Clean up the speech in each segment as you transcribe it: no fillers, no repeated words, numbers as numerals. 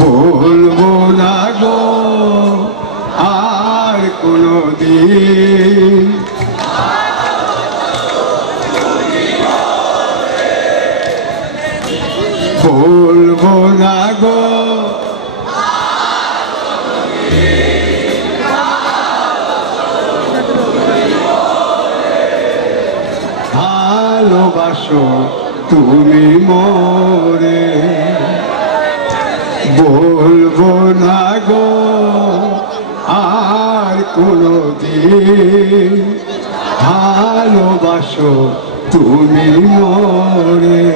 বলবো না গো আর কোনদিন, বলবো না গো ভালোবাসো তুমি মোরে, বলবো না গো আর কোনদিন, ভালোবাসো তুমি মোরে।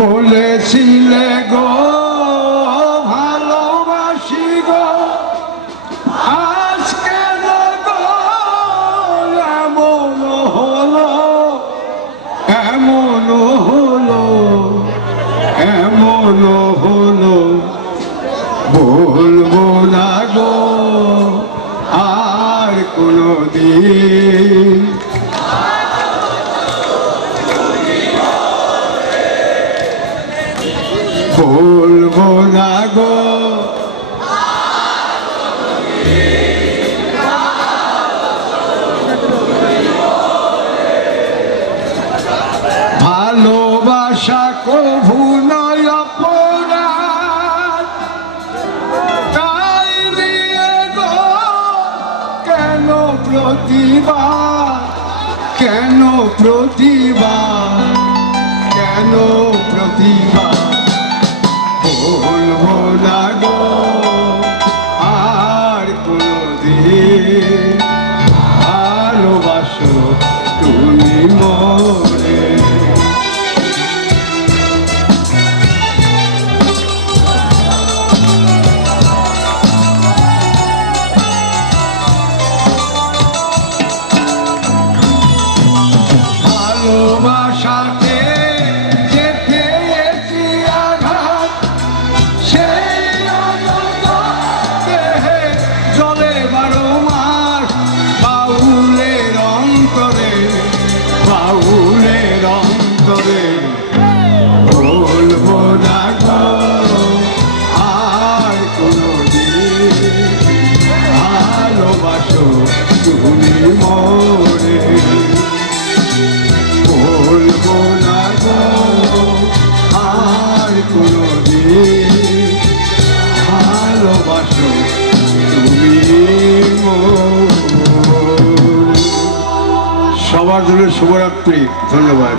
বলেছিলে গো ভালোবাসি গো, আজকে গো এমন হলো, এমন হলো, এমন হলো, বলবো না গো আর কোনদিন, বলবো না গো ভালোবাসা কভু নয় অপরাধ, তাই দিয়ে গো কেন প্রতিবাদ, কেন প্রতিবাদ, কেন প্রতিবাদ, বলবো না গো আর কোনদিন, ভালোবাসো তুমি মোরে। ভালোবাসাতে যেতেছি আঘাত, সেই আনন্দ দেহে জলে 12 মাস, বাউলের অন্তরে, বাউলের অন্তরে, বলবো না গো আর কোনদিন, ভালোবাসো তুমি মোরে, বলবো না গো আর কোনদিন, ভালোবাসো তুমি মোরে। সবার জন্য শুভরাত্রি, ধন্যবাদ।